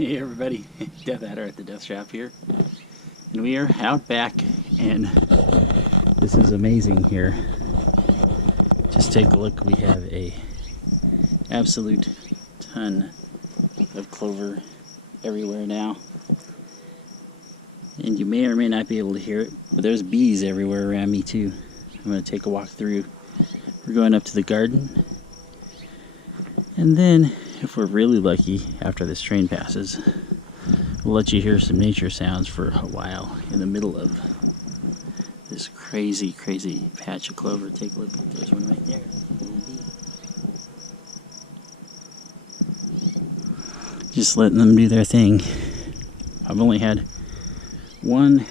Hey everybody, dethaddr at the death shop here, and we are out back, and this is amazing here. Just take a look. We have a absolute ton of clover everywhere now, and you may or may not be able to hear it, but there's bees everywhere around me too. I'm going to take a walk through. We're going up to the garden, and then if we're really lucky, after this train passes, we'll let you hear some nature sounds for a while in the middle of this crazy patch of clover. Take a look. There's one right there. Just letting them do their thing. I've only had one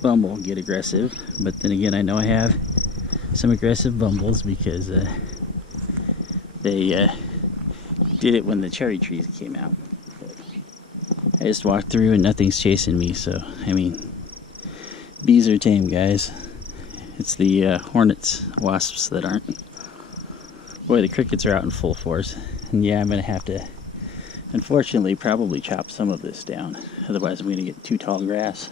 bumble get aggressive, but then again, I know I have some aggressive bumbles because they did it when the cherry trees came out. But I just walked through and nothing's chasing me, so I mean, bees are tame, guys. It's the hornets, wasps that aren't. Boy, the crickets are out in full force, and yeah, I'm gonna have to, unfortunately, probably chop some of this down. Otherwise, I'm gonna get too tall grass.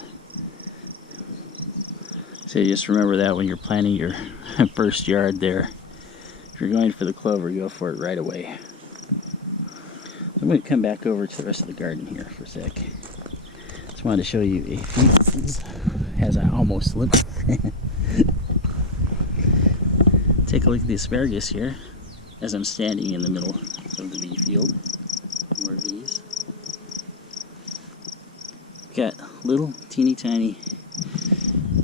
So just remember that when you're planting your first yard there. If you're going for the clover, go for it right away. I'm going to come back over to the rest of the garden here for a sec. Just wanted to show you a few things as I almost slipped. Take a look at the asparagus here as I'm standing in the middle of the bee field. More bees. Got little teeny tiny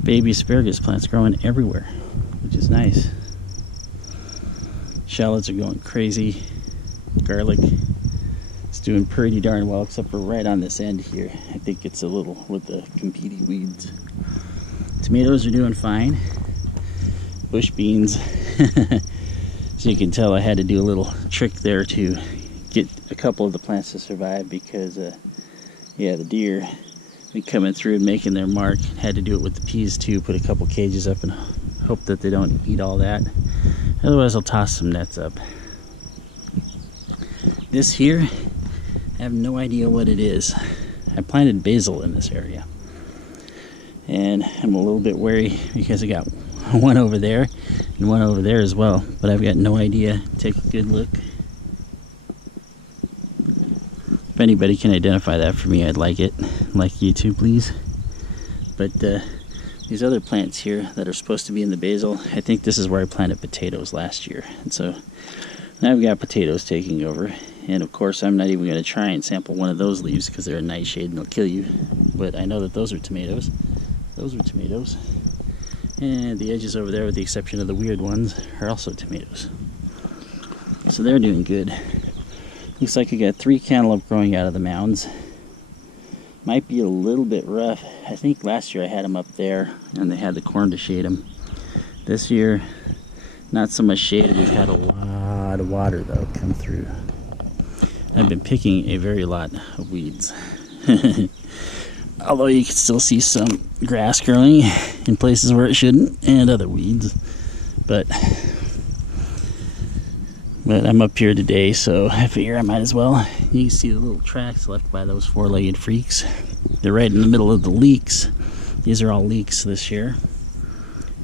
baby asparagus plants growing everywhere, which is nice. Shallots are going crazy. Garlic is doing pretty darn well, except for right on this end here. I think it's a little with the competing weeds. Tomatoes are doing fine. Bush beans. So you can tell I had to do a little trick there to get a couple of the plants to survive because, yeah, the deer been coming through and making their mark. Had to do it with the peas too. Put a couple cages up and hope that they don't eat all that. Otherwise, I'll toss some nets up. This here, I have no idea what it is. I planted basil in this area, and I'm a little bit wary because I got one over there and one over there as well, but I've got no idea. Take a good look. If anybody can identify that for me, I'd like it. Like you too, please. But these other plants here that are supposed to be in the basil, I think this is where I planted potatoes last year, and so now I've got potatoes taking over. And of course, I'm not even going to try and sample one of those leaves because they're a nightshade and they'll kill you. But I know that those are tomatoes. Those are tomatoes. And the edges over there, with the exception of the weird ones, are also tomatoes. So they're doing good. Looks like I got 3 cantaloupe growing out of the mounds. Might be a little bit rough. I think last year I had them up there and they had the corn to shade them. This year, not so much shade. We've had a lot of water though come through. I've been picking a very lot of weeds. Although you can still see some grass growing in places where it shouldn't, and other weeds. But I'm up here today, so I figure I might as well. You can see the little tracks left by those 4-legged freaks. They're right in the middle of the leeks. These are all leeks this year.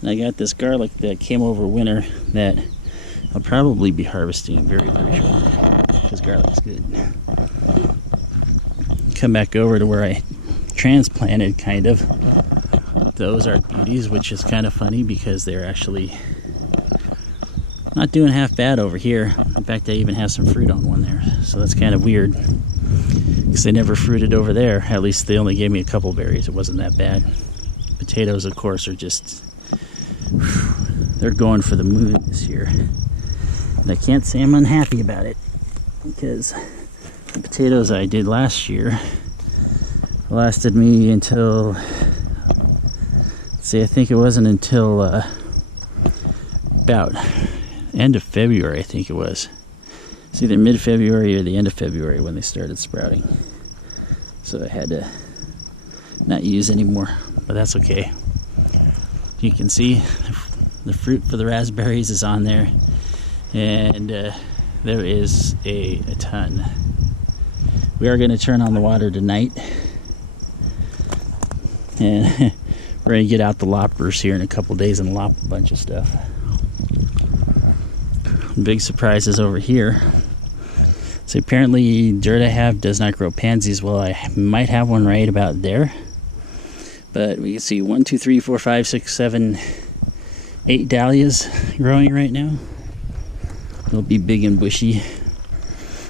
And I got this garlic that came over winter that I'll probably be harvesting very shortly, because garlic's good. Come back over to where I transplanted, kind of, those are beauties, which is kind of funny because they're actually not doing half bad over here. In fact, I even have some fruit on one there, so that's kind of weird because they never fruited over there. At least they only gave me a couple berries. It wasn't that bad. Potatoes, of course, are just, they're going for the moon this year. And I can't say I'm unhappy about it because the potatoes I did last year lasted me until, let's see, I think it wasn't until about end of February, I think it was. It's either mid-February or the end of February when they started sprouting. So I had to not use anymore, but that's okay. You can see the fruit for the raspberries is on there, and there is a ton. We are going to turn on the water tonight, and we're going to get out the loppers here in a couple days and lop a bunch of stuff. Big surprises over here. So apparently dirt I have does not grow pansies. Well, I might have one right about there, but we can see 1, 2, 3, 4, 5, 6, 7, 8 dahlias growing right now. They'll be big and bushy.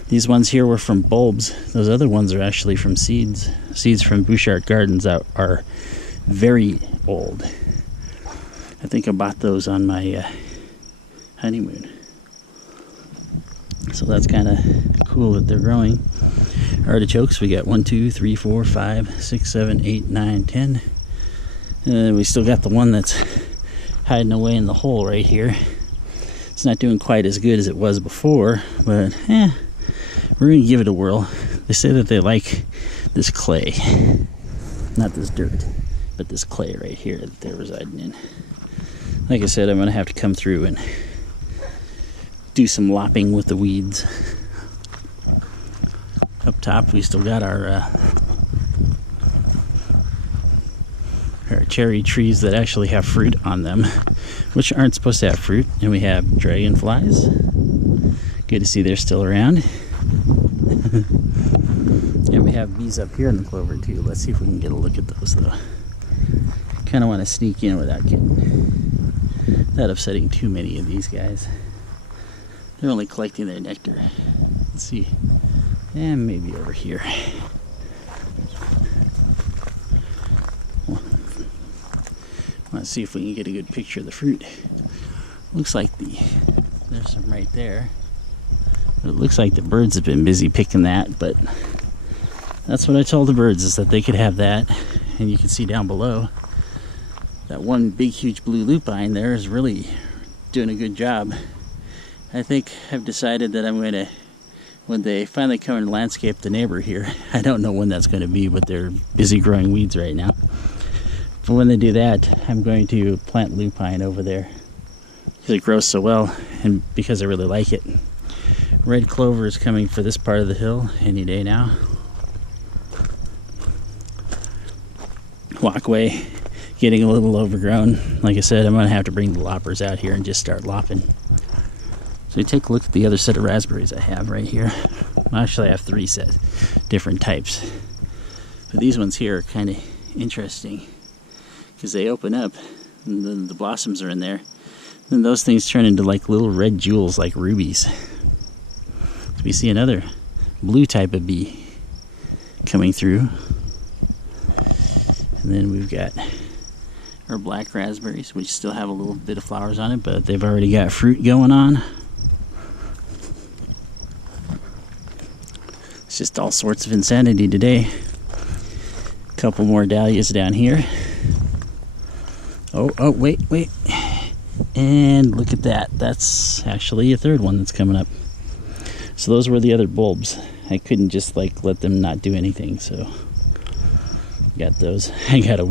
These ones here were from bulbs. Those other ones are actually from seeds. Seeds from Bouchard Gardens that are very old. I think I bought those on my honeymoon. So that's kind of cool that they're growing. Artichokes, we got 1, 2, 3, 4, 5, 6, 7, 8, 9, 10. We still got the one that's hiding away in the hole right here. It's not doing quite as good as it was before, but we're going to give it a whirl. They say that they like this clay. Not this dirt, but this clay right here that they're residing in. Like I said, I'm going to have to come through and do some lopping with the weeds. Up top, we still got our cherry trees that actually have fruit on them, which aren't supposed to have fruit. And we have dragonflies. Good to see they're still around. And we have bees up here in the clover too. Let's see if we can get a look at those though. Kind of want to sneak in without getting that upsetting too many of these guys. They're only collecting their nectar. Let's see. And maybe over here. Let's see if we can get a good picture of the fruit. Looks like there's some right there. But it looks like the birds have been busy picking that, but that's what I told the birds, is that they could have that. And you can see down below that one big huge blue lupine there is really doing a good job. I think I've decided that I'm going to, when they finally come and landscape the neighbor here, I don't know when that's going to be, but they're busy growing weeds right now. But when they do that, I'm going to plant lupine over there because it grows so well and because I really like it. Red clover is coming for this part of the hill any day now. Walkway getting a little overgrown. Like I said, I'm going to have to bring the loppers out here and just start lopping. So take a look at the other set of raspberries I have right here. Well, actually, I have 3 sets, different types. But these ones here are kind of interesting because they open up and then the blossoms are in there. Then those things turn into like little red jewels like rubies. So we see another blue type of bee coming through. And then we've got our black raspberries, which still have a little bit of flowers on it, but they've already got fruit going on. It's just all sorts of insanity today. A couple more dahlias down here. Oh, wait. And look at that. That's actually a third one that's coming up. So those were the other bulbs. I couldn't just like let them not do anything, so got those. I got a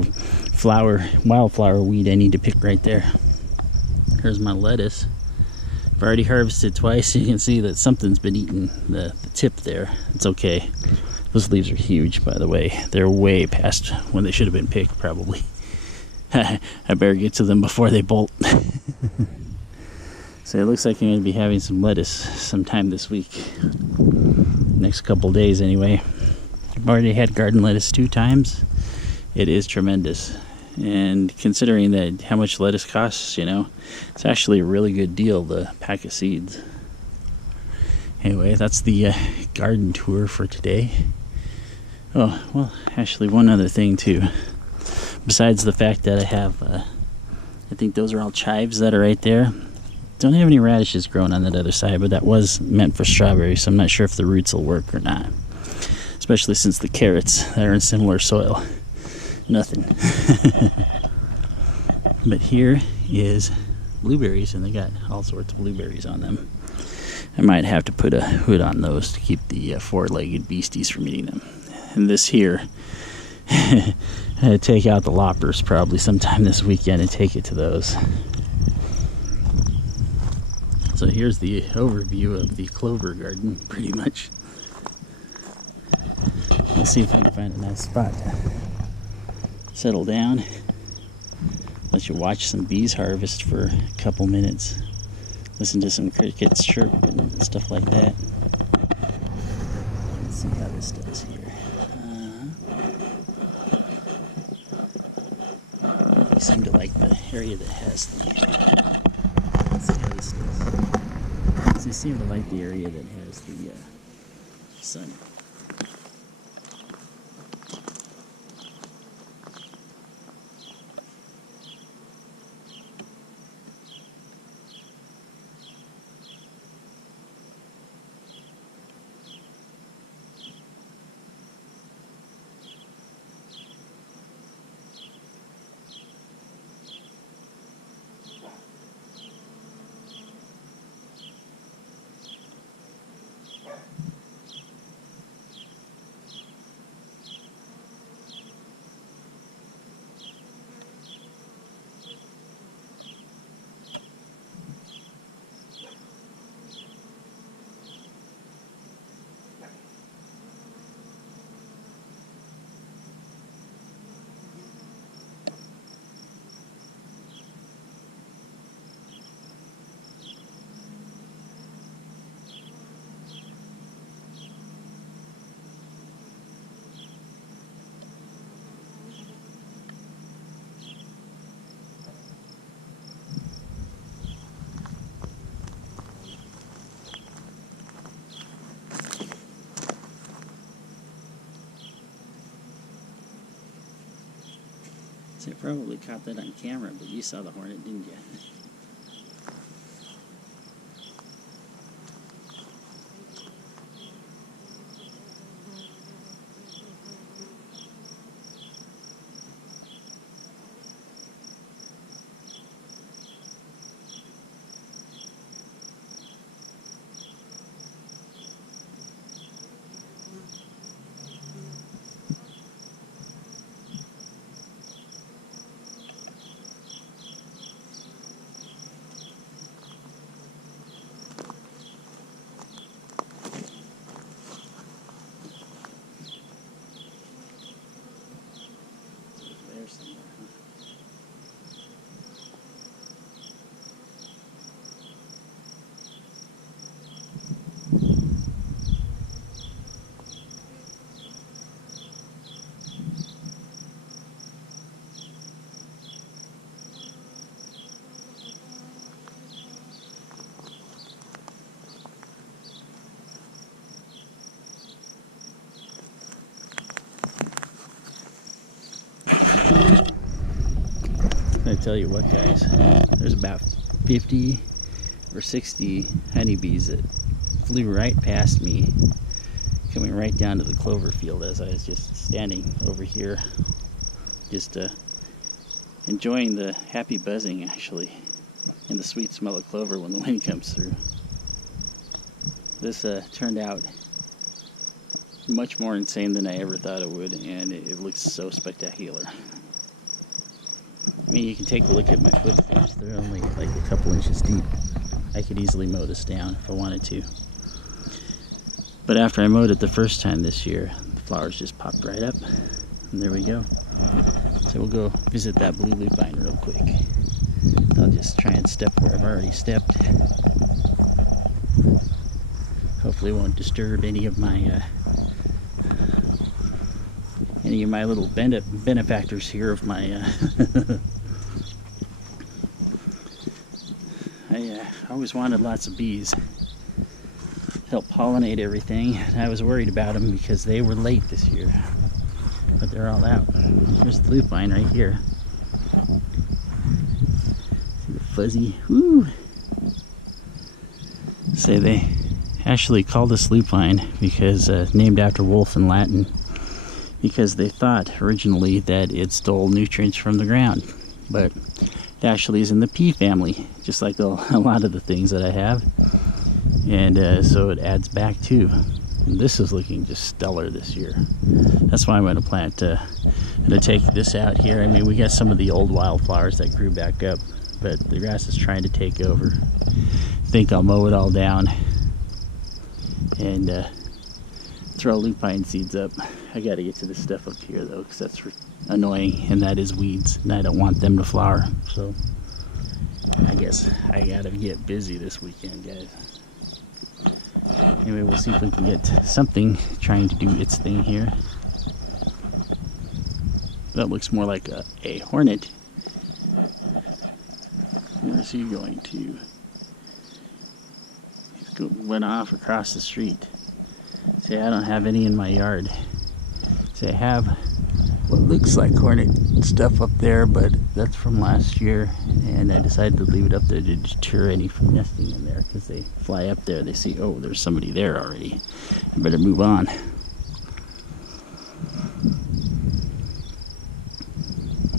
wildflower weed I need to pick right there. Here's my lettuce. I've already harvested twice. You can see that something's been eating the tip there. It's okay. Those leaves are huge, by the way. They're way past when they should have been picked, probably. I better get to them before they bolt. So it looks like I'm going to be having some lettuce sometime this week. Next couple days anyway. I've already had garden lettuce 2 times. It is tremendous. And considering that how much lettuce costs, you know, it's actually a really good deal, the pack of seeds. Anyway, that's the garden tour for today. Oh, well, actually one other thing too. Besides the fact that I have, I think those are all chives that are right there. Don't have any radishes growing on that other side, but that was meant for strawberries, so I'm not sure if the roots will work or not. Especially since the carrots that are in similar soil. Nothing. But here is blueberries, and they got all sorts of blueberries on them. I might have to put a hood on those to keep the 4-legged beasties from eating them. And this here, take out the loppers probably sometime this weekend and take it to those. So here's the overview of the clover garden, pretty much. Let's see if I can find a nice spot. Settle down. Let you watch some bees harvest for a couple minutes. Listen to some crickets chirp and stuff like that. Let's see how this does here. They seem to like the area that has the... Let's see how this does. They seem to like the area that has the sun. I probably caught that on camera, but you saw the hornet, didn't you? I tell you what, guys, there's about 50 or 60 honeybees that flew right past me, coming right down to the clover field as I was just standing over here, just enjoying the happy buzzing, actually, and the sweet smell of clover when the wind comes through. This turned out much more insane than I ever thought it would, and it looks so spectacular. I mean, you can take a look at my footprints. They're only like a couple inches deep. I could easily mow this down if I wanted to. But after I mowed it the first time this year, the flowers just popped right up. And there we go. So we'll go visit that blue lupine real quick. I'll just try and step where I've already stepped. Hopefully it won't disturb any of my little benefactors here of my I always wanted lots of bees to help pollinate everything, and I was worried about them because they were late this year, but they're all out. Here's the lupine right here. See the fuzzy, woo! Say they actually call this lupine because named after wolf in Latin, because they thought originally that it stole nutrients from the ground, but it actually is in the pea family, just like a lot of the things that I have, and so it adds back too. And this is looking just stellar this year. That's why I'm going to plant. I'm going to take this out here. I mean, we got some of the old wildflowers that grew back up, but the grass is trying to take over. I think I'll mow it all down and throw lupine seeds up. I gotta get to this stuff up here though, because that's annoying, and that is weeds, and I don't want them to flower. So I guess I gotta get busy this weekend, guys. Anyway, we'll see if we can get something trying to do its thing here. That looks more like a hornet. Where's he going to? Went off across the street. See, I don't have any in my yard. See, I have what looks like hornet stuff up there, but that's from last year, and I decided to leave it up there to deter any from nesting in there, because they fly up there, they see, oh, there's somebody there already, I better move on.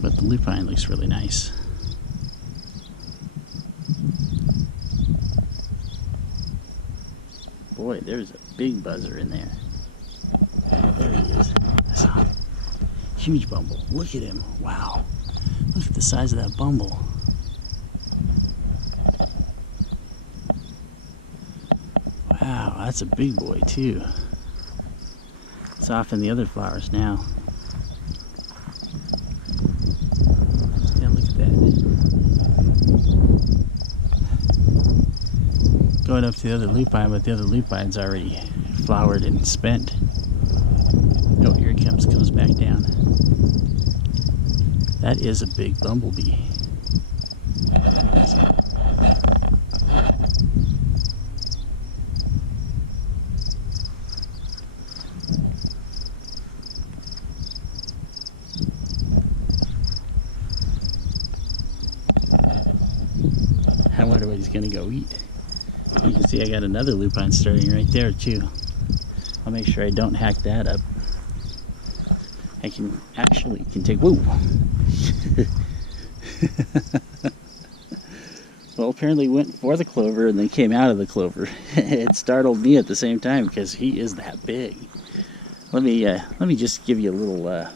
But the lupine looks really nice. Boy, there's a big buzzer in there. There he is. I saw him. Huge bumble. Look at him. Wow. Look at the size of that bumble. Wow, that's a big boy too. It's off in the other flowers now. Yeah, look at that. Going up to the other lupine, but the other lupine's already flowered and spent. Oh, here it comes back down. That is a big bumblebee. I wonder what he's gonna go eat. You can see I got another lupine starting right there too. I'll make sure I don't hack that up. I can take, whoa! Well, apparently went for the clover and then came out of the clover. It startled me at the same time because he is that big. Let me just give you a little.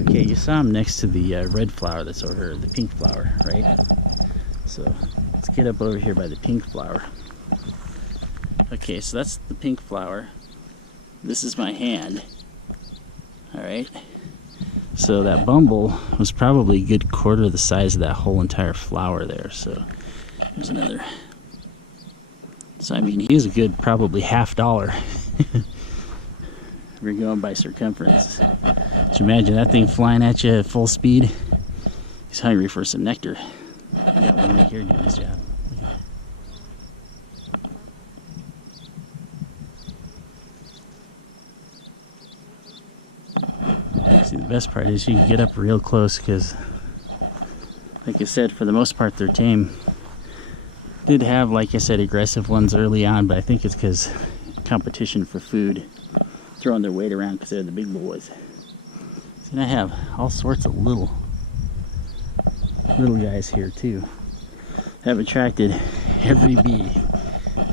Okay, you saw him next to the red flower that's over here, the pink flower, right? So let's get up over here by the pink flower. Okay, so that's the pink flower. This is my hand. All right. So that bumble was probably a good quarter of the size of that whole entire flower there. So there's another. So I mean, he's a good probably $50. We're going by circumference. Just imagine that thing flying at you at full speed. He's hungry for some nectar. I got one right here doing his job. See, the best part is you can get up real close because, like I said, for the most part they're tame. Did have, like I said, aggressive ones early on, but I think it's because competition for food, throwing their weight around because they're the big boys. And I have all sorts of little guys here too. Have attracted every bee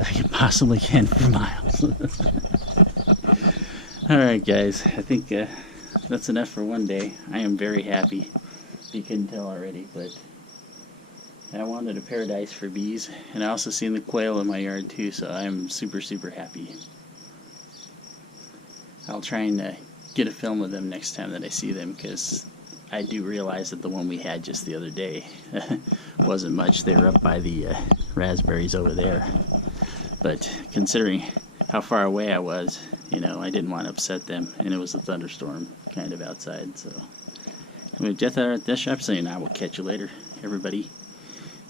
I can possibly can for miles. Alright guys, I think that's enough for one day. I am very happy. You couldn't tell already, but I wanted a paradise for bees, and I also seen the quail in my yard too, so I'm super happy. I'll try and get a film of them next time that I see them, because I do realize that the one we had just the other day wasn't much. They were up by the raspberries over there, but considering how far away I was, you know, I didn't want to upset them, and it was a thunderstorm kind of outside. So anyway, dethaddr at Death Shop saying I will catch you later, everybody.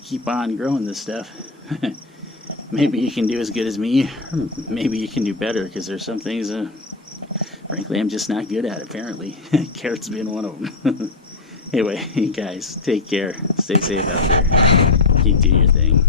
Keep on growing this stuff. Maybe you can do as good as me, or maybe you can do better, because there's some things frankly I'm just not good at, apparently. Carrots being one of them. Anyway, you guys, take care, stay safe out there, keep doing your thing.